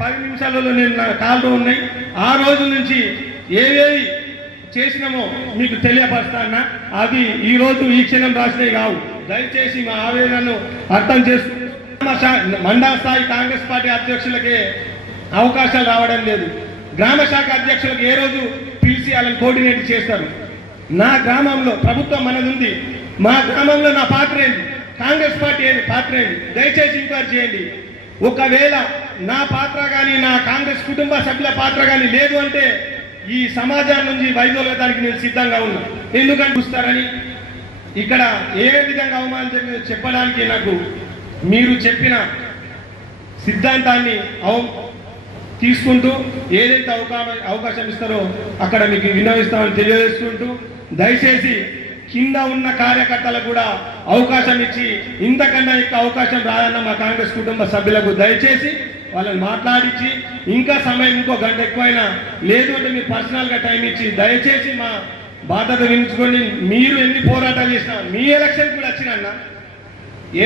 10 నిమిషాలలో నేను నా కాల్లో ఉన్నాయి. ఆ రోజు నుంచి ఏవేవి చేసినామో మీకు తెలియపరుస్తానా. అవి ఈ రోజు ఈ క్షణం రాసినవి కావు. దయచేసి మా ఆవేదనను అర్థం చేసుకుంటూ మండల స్థాయి కాంగ్రెస్ పార్టీ అధ్యక్షులకే అవకాశాలు రావడం లేదు. గ్రామ శాఖ అధ్యక్షులకు ఏ రోజు పిలిచి వాళ్ళని కోఆర్డినేట్ చేస్తారు. నా గ్రామంలో ప్రభుత్వం మనది ఉంది. మా గ్రామంలో నా పాత్ర ఏంటి, కాంగ్రెస్ పార్టీ ఏంటి పాత్ర ఏంటి, దయచేసి ఎంక్వైరీ చేయండి. ఒకవేళ నా పాత్ర కానీ నా కాంగ్రెస్ కుటుంబ సభ్యుల పాత్ర కానీ లేదు అంటే ఈ సమాజం నుంచి వైదొలగడానికి నేను సిద్ధంగా ఉన్నా. ఎందుకంటే చూస్తారని ఇక్కడ ఏ విధంగా అవమానం చెప్పడానికి నాకు మీరు చెప్పిన సిద్ధాంతాన్ని తీసుకుంటూ ఏదైతే అవకాశం ఇస్తారో అక్కడ మీకు విన్నవిస్తామని తెలియజేసుకుంటూ, దయచేసి కింద ఉన్న కార్యకర్తలకు కూడా అవకాశం ఇచ్చి ఇంతకన్నా ఎక్కువ అవకాశం రాదన్న మా కాంగ్రెస్ కుటుంబ సభ్యులకు దయచేసి వాళ్ళని మాట్లాడించి ఇంకా సమయం ఇంకో గంట ఎక్కువైనా లేదు అంటే మీరు పర్సనల్గా టైం ఇచ్చి దయచేసి మా బాధ్యత వినించుకొని మీరు ఎన్ని పోరాటాలు చేసినా మీ ఎలక్షన్ కూడా వచ్చినన్నా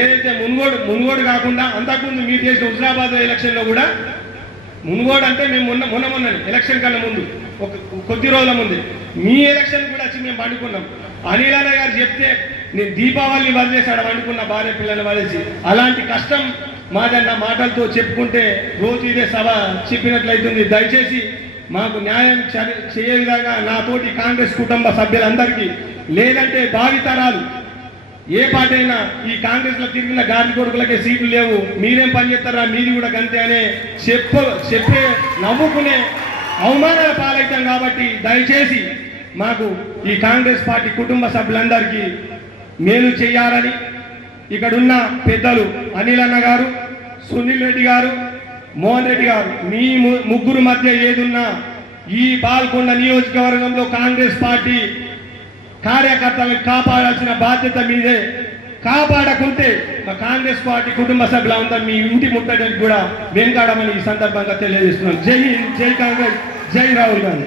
ఏదైతే మున్గోడు కాకుండా అంతకుముందు మీరు చేసిన హుజరాబాద్ ఎలక్షన్లో కూడా మున్గోడు అంటే మేము మొన్న ఎలక్షన్ కన్నా ముందు ఒక కొద్ది రోజుల ముందు మీ ఎలక్షన్ కూడా వచ్చి మేము పండుకున్నాం. అనిల్ అన్న గారు చెప్తే నేను దీపావళి వదిలేసాడు పండుకున్న భార్య పిల్లలు వదిలేసి. అలాంటి కష్టం మాదన్న మాటలతో చెప్పుకుంటే రోజు ఇదే సభ చెప్పినట్లయితుంది. దయచేసి మాకు న్యాయం చేయ విధంగా నాతోటి కాంగ్రెస్ కుటుంబ సభ్యులందరికీ, లేదంటే భావితరాలు ఏ పార్టీ అయినా ఈ కాంగ్రెస్ లో తిరిగిన గాలి కొడుకులకే సీట్లు లేవు, మీరేం పని చేస్తారా మీది కూడా గంతే అనే చెప్పే నవ్వుకునే అవమానాల పాలవుతాం. కాబట్టి దయచేసి మాకు ఈ కాంగ్రెస్ పార్టీ కుటుంబ సభ్యులందరికీ మేలు చేయాలని ఇక్కడున్న పెద్దలు అనిల్ అన్న గారు, సునీల్ రెడ్డి గారు, మోహన్ రెడ్డి గారు, మీ ముగ్గురు మధ్య ఏదున్నా ఈ పాల్కొండ నియోజకవర్గంలో కాంగ్రెస్ పార్టీ కార్యకర్తలను కాపాడాల్సిన బాధ్యత మీదే. కాపాడకుంటే మా కాంగ్రెస్ పార్టీ కుటుంబ సభ్యులంతా మీ ఇంటి ముట్టడానికి కూడా వెనుకాడమని ఈ సందర్భంగా తెలియజేస్తున్నాను. జై హింద్, జై కాంగ్రెస్, జై రాహుల్ గాంధీ.